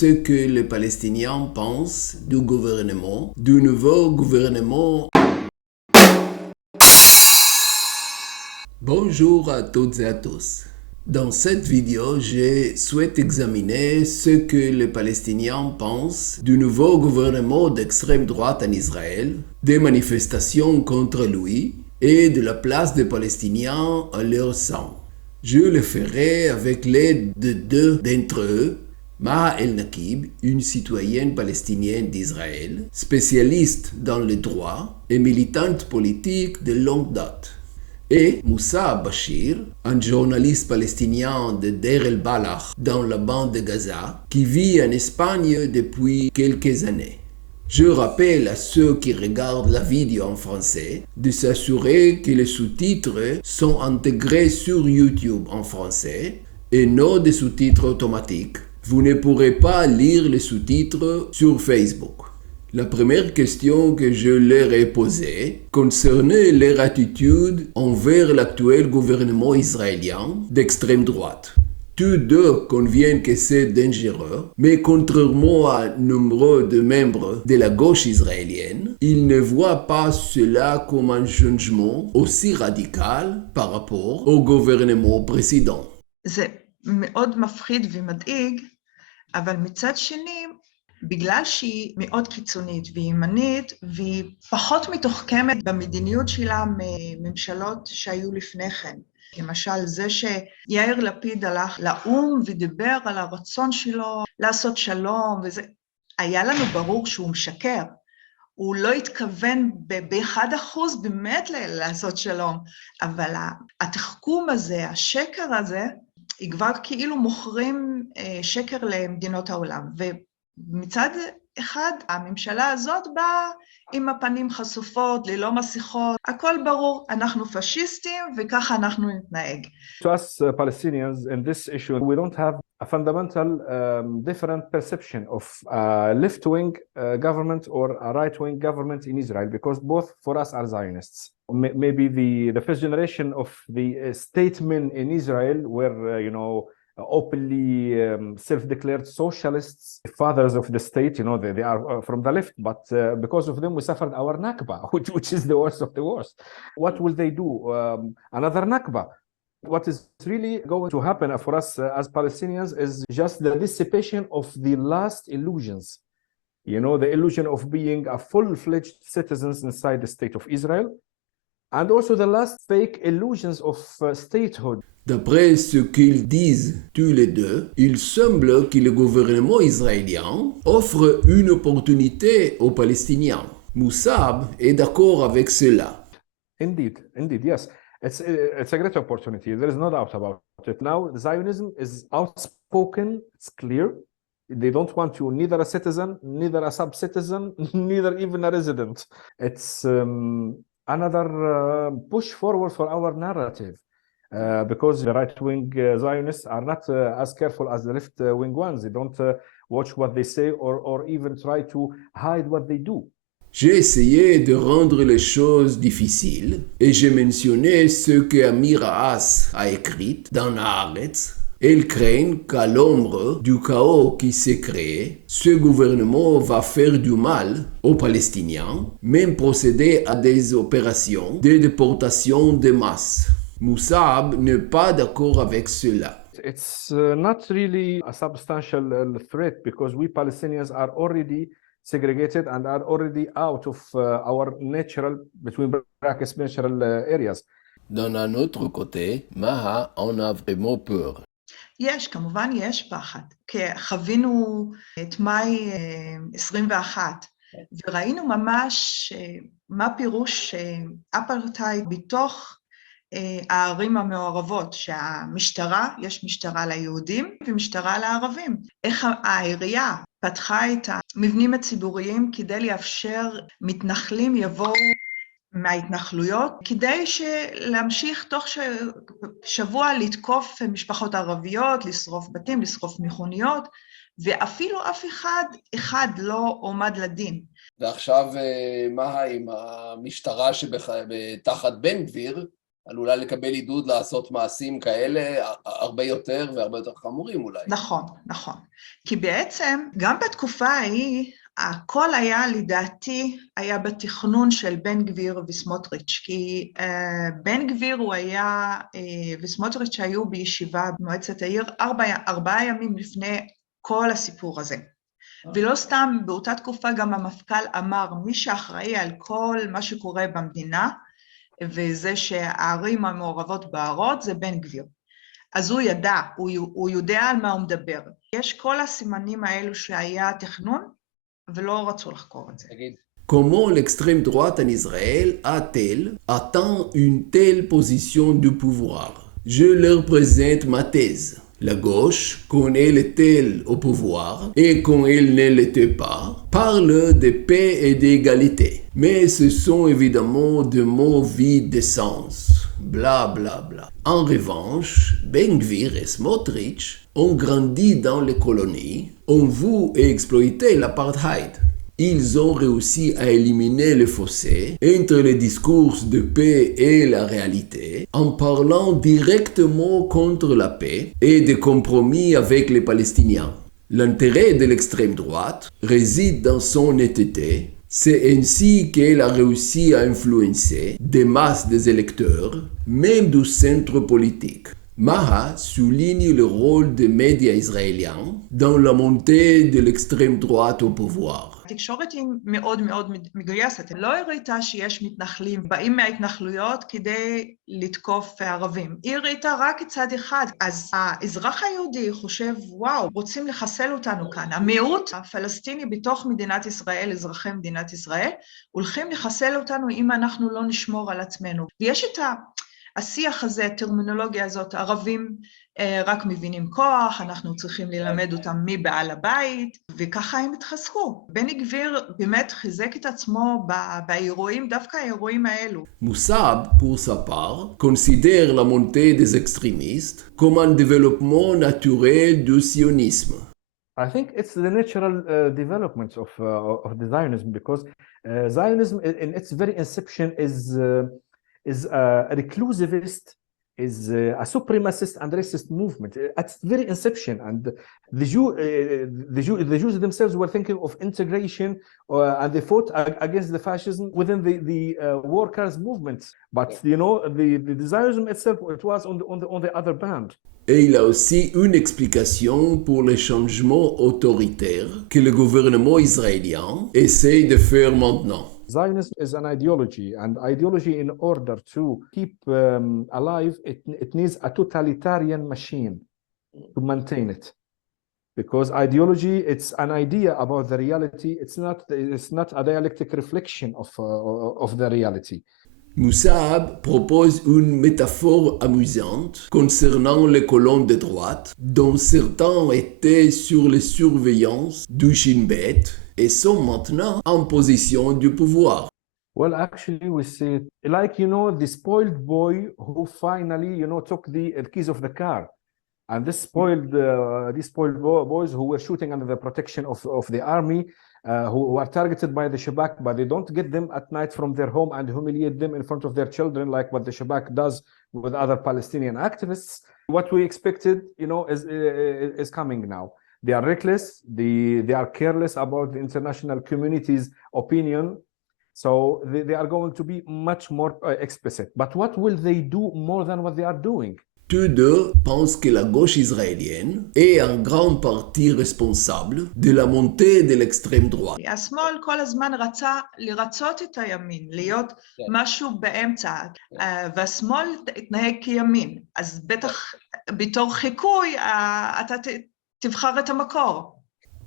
ce que les Palestiniens pensent du nouveau gouvernement. Bonjour à toutes et à tous. Dans cette vidéo, je souhaite examiner ce que les Palestiniens pensent du nouveau gouvernement d'extrême droite en Israël, des manifestations contre lui et de la place des Palestiniens à leur sein. Je le ferai avec l'aide de deux d'entre eux, Maha El-Nakib, une citoyenne palestinienne d'Israël, spécialiste dans le droit et militante politique de longue date, et Moussa Bachir, un journaliste palestinien de Deir el-Balah dans la bande de Gaza, qui vit en Espagne depuis quelques années. Je rappelle à ceux qui regardent la vidéo en français de s'assurer que les sous-titres sont intégrés sur YouTube en français et non des sous-titres automatiques. Vous ne pourrez pas lire les sous-titres sur Facebook. La première question que je leur ai posée concernait leur attitude envers l'actuel gouvernement israélien d'extrême droite. Tous deux conviennent que c'est dangereux, mais contrairement à nombre de membres de la gauche israélienne, ils ne voient pas cela comme un changement aussi radical par rapport au gouvernement précédent. זה מאוד מפחיד ומדאיג, אבל מצד שני, בגלל שהיא מאוד קיצונית וימנית, והיא פחות מתוחכמת במדיניות שלה מממשלות שהיו לפני כן. למשל, זה שיאיר לפיד הלך לאו"ם ודיבר על הרצון שלו לעשות שלום, וזה היה לנו ברור שהוא משקר. הוא לא התכוון ב-1% באמת לעשות שלום, אבל התחכום הזה, השקר הזה, כבר כאילו מוכרים שקר למדינות העולם. ומצד אחד, הממשלה הזאת באה עם הפנים חשופות, ללא מסכות, הכל ברור, אנחנו פשיסטים וככה אנחנו נתנהג. To us Palestinians in this issue, we don't have a fundamental different perception of a left-wing government or a right-wing government in Israel, because both for us are Zionists. Maybe the first generation of the statesmen in Israel were, openly self-declared socialists, fathers of the state. They are from the left, but because of them we suffered our Nakba, which is the worst of the worst. What will they do? Another Nakba. What is really going to happen for us as Palestinians is just the dissipation of the last illusions. The illusion of being a full-fledged citizens inside the state of Israel, and also the last fake illusions of statehood. D'après ce qu'ils disent tous les deux, il semble que le gouvernement israélien offre une opportunité aux Palestiniens. Moussab est d'accord avec cela. Indeed, yes. It's a great opportunity. There is no doubt about it. Now, Zionism is outspoken, it's clear. They don't want you neither a citizen, neither a sub-citizen, neither even a resident. It's another push forward for our narrative. Because the right-wing Zionists are not as careful as the left-wing ones. They don't watch what they say or even try to hide what they do. J'ai essayé de rendre les choses difficiles et j'ai mentionné ce que Amir Haas a écrit dans Haaretz. Elle craint qu'à l'ombre du chaos qui s'est créé, ce gouvernement va faire du mal aux Palestiniens, même procéder à des opérations de déportation de masse. Moussab n'est pas d'accord avec cela. It's not really a substantial threat because we Palestinians are already segregated and are already out of our natural, between brackets, natural areas. D'un autre côté, Maha en a vraiment peur. כמובן יש פחד, כי חווינו את מאי 21, וראינו ממש מה פירוש אפרטהייד בתוך הערים המעורבות, שהמשטרה, יש משטרה ליהודים ומשטרה לערבים. איך העירייה פתחה את המבנים הציבוריים כדי לאפשר מתנחלים יבואו מההתנחלויות, כדי להמשיך תוך שבוע לתקוף משפחות ערביות, לשרוף בתים, לשרוף מכוניות, ואפילו אף אחד לא עומד לדין. ועכשיו מה עם המשטרה שבתחת בן גביר, עלולה לקבל עידוד לעשות מעשים כאלה הרבה יותר והרבה יותר חמורים אולי. נכון, נכון. כי בעצם, גם בתקופה ההיא, הכל היה, לדעתי, היה בתכנון של בן גביר וסמוטריץ', כי בן גביר הוא היה, וסמוטריץ' היו בישיבה במועצת העיר 4 ימים לפני כל הסיפור הזה. ולא סתם, באותה תקופה גם המפכ"ל אמר, מי שאחראי על כל מה שקורה במדינה, וזה שהערים המעורבות בערות, זה בן גביר. אז הוא ידע, הוא יודע על מה הוא מדבר. יש כל הסימנים האלו שהיה תכנון, ולא רצו לחקור את זה. Comment l'extrême droite en Israël a-t-elle atteint une telle position de pouvoir? Je leur présente ma thèse. La gauche, quand elle était au pouvoir et quand elle ne l'était pas, parle de paix et d'égalité. Mais ce sont évidemment de mots vides de sens. Bla bla bla. En revanche, Ben Gvir et Smotrich ont grandi dans les colonies, ont vu et exploité l'apartheid. Ils ont réussi à éliminer le fossé entre les discours de paix et la réalité en parlant directement contre la paix et des compromis avec les Palestiniens. L'intérêt de l'extrême droite réside dans son honnêteté. C'est ainsi qu'elle a réussi à influencer des masses des électeurs, même du centre politique. Maha souligne le rôle des médias israéliens dans la montée de l'extrême droite au pouvoir. התקשורת היא מאוד מאוד מגויסת. לא הראיתה שיש מתנחלים באים מההתנחלויות כדי לתקוף ערבים. היא ראיתה רק צד אחד. אז האזרח היהודי חושב, וואו, רוצים לחסל אותנו כאן. המיעוט הפלסטיני בתוך מדינת ישראל, אזרחי מדינת ישראל, הולכים לחסל אותנו אם אנחנו לא נשמור על עצמנו. ויש את השיח הזה, הטרמינולוגיה הזאת, ערבים רק מבינים כוח, אנחנו צריכים ללמד אותם מי בעל הבית, וככה הם התחזקו. בני גביר באמת חיזק את עצמו באירועים, דווקא האירועים האלו. Moussab, pour sa part, considère la montée des extrémistes comme un développement naturel du sionisme. I think it's the natural development of the Zionism, because Zionism in its very inception is a reclusivist, is a supremacist and racist movement at its very inception, and the Jews themselves were thinking of integration, and they fought against the fascism within the workers' movement. But you know, the Zionism itself, it was on the other band. Et il a aussi une explication pour les changements autoritaires que le gouvernement israélien essaie de faire maintenant. Zionism is an ideology, and ideology, in order to keep alive, it needs a totalitarian machine to maintain it. Because ideology, it's an idea about the reality. It's not a dialectic reflection of the reality. Moussab propose une métaphore amusante concernant les colons de droite, dont certains étaient sur les surveillances du Shin Bet et sont maintenant en position du pouvoir. Well, actually, we see it like, you know, the spoiled boy who finally, you know, took the keys of the car. And these spoiled boys who were shooting under the protection of the army, who are targeted by the Shabak, but they don't get them at night from their home and humiliate them in front of their children, like what the Shabak does with other Palestinian activists. What we expected, you know, is coming now. They are reckless. They are careless about the international community's opinion. So they are going to be much more explicit. But what will they do more than what they are doing? Tous deux pensent que la gauche israélienne est en grande partie responsable de la montée de l'extrême droite. השמאל כל הזמן רצה לרצות את הימין, להיות משהו באמצע, והשמאל התנהג כימין. אז בטח בתור חיקוי אתה תבחר את המקור.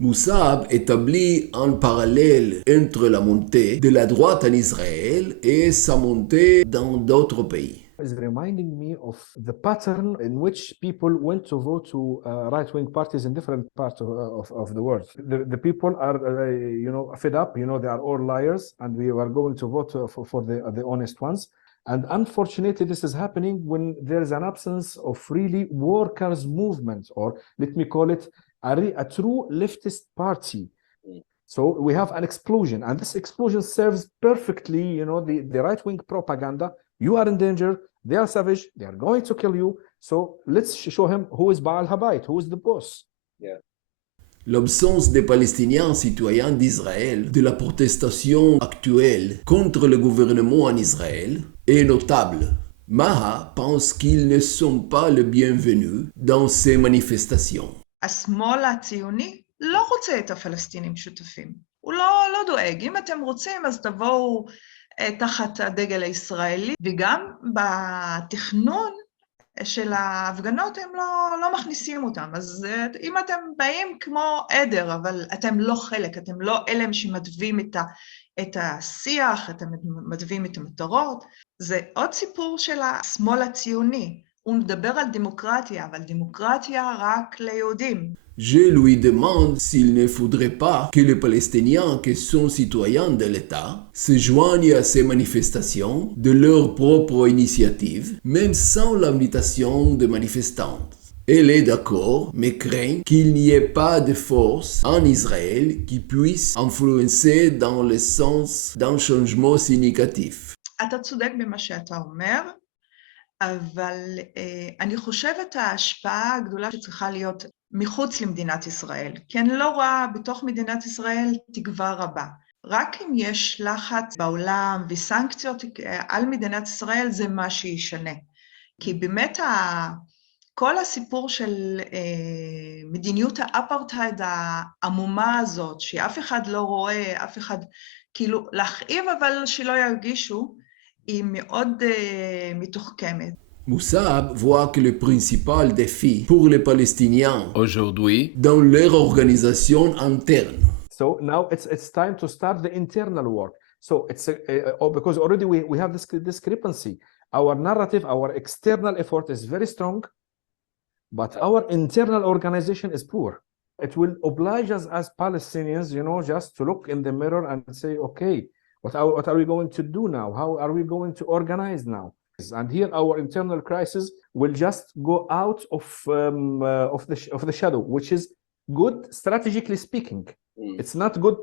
Moussab établit un parallèle entre la montée de la droite en Israël et sa montée dans d'autres pays. Is reminding me of the pattern in which people went to vote to right-wing parties in different parts of the world. The people are, you know, fed up. You know, they are all liars, and we are going to vote for the honest ones. And unfortunately, this is happening when there is an absence of really workers' movement, or let me call it a true leftist party. So we have an explosion, and this explosion serves perfectly, you know, the right-wing propaganda. You are in danger. They are savage. They are going to kill you. So let's show him who is Baal Habayit, who is the boss. L'absence des Palestiniens citoyens d'Israël de la protestation actuelle contre le gouvernement en Israël est notable. Maha pense qu'ils ne sont pas les bienvenus dans ces manifestations. השמאל הציוני לא רוצה את הפלסטינים שותפים. הוא לא דואג. אם אתם רוצים, אז תבואו תחת הדגל הישראלי, וגם בתכנון של ההפגנות הם לא מכניסים אותם. אז אם אתם באים כמו עדר, אבל אתם לא חלק, אתם לא אלה שמדווים את השיח, אתם מדווים את המטרות, זה עוד סיפור של השמאל הציוני. הוא מדבר על דמוקרטיה, אבל דמוקרטיה רק ליהודים. Je lui demande s'il ne faudrait pas que les Palestiniens qui sont citoyens de l'État se joignent à ces manifestations de leur propre initiative, même sans l'invitation des manifestants. Elle est d'accord, mais craint qu'il n'y ait pas de force en Israël qui puisse influencer dans le sens d'un changement significatif. אתה צודק במה שאתה אומר, אבל אני חושבת ההשפעה הגדולה שצריכה להיות מחוץ למדינת ישראל, כי אני לא רואה בתוך מדינת ישראל תקווה רבה. רק אם יש לחץ בעולם וסנקציות על מדינת ישראל, זה מה שישנה. כי באמת כל הסיפור של מדיניות האפרטהייד העמומה הזאת, שאף אחד לא רואה, אף אחד, כאילו להכאיב אבל שלא ירגישו, היא מאוד מתוחכמת. Moussab voit que le principal défi pour les Palestiniens aujourd'hui dans leur organisation interne. So now it's time to start the internal work. So it's because already we have this discrepancy. Our narrative, our external effort is very strong, but our internal organization is poor. It will oblige us as Palestinians, just to look in the mirror and say, okay, what are we going to do now? How are we going to organize now? And here our internal crisis will just go out of the shadow, which is good strategically speaking. It's not good,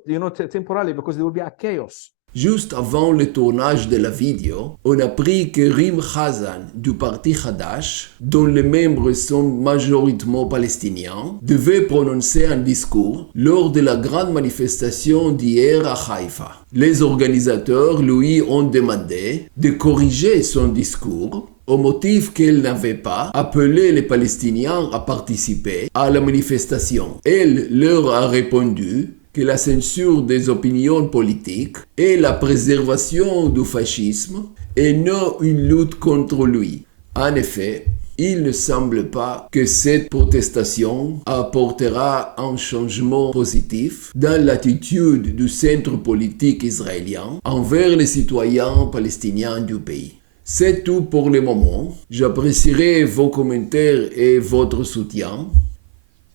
temporarily, because there will be a chaos. Juste avant le tournage de la vidéo, on a appris que Rim Khazan du parti Hadash, dont les membres sont majoritairement palestiniens, devait prononcer un discours lors de la grande manifestation d'hier à Haïfa. Les organisateurs lui ont demandé de corriger son discours au motif qu'elle n'avait pas appelé les Palestiniens à participer à la manifestation. Elle leur a répondu que la censure des opinions politiques est la préservation du fascisme et non une lutte contre lui. En effet, il ne semble pas que cette protestation apportera un changement positif dans l'attitude du centre politique israélien envers les citoyens palestiniens du pays. C'est tout pour le moment. J'apprécierai vos commentaires et votre soutien.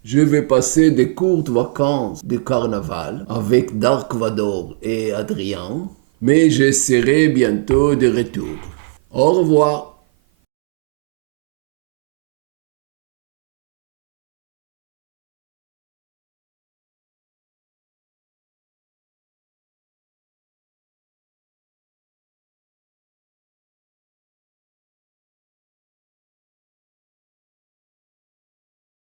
Je vais passer de courtes vacances de carnaval avec Dark Vador et Adrien, mais je serai bientôt de retour. Au revoir.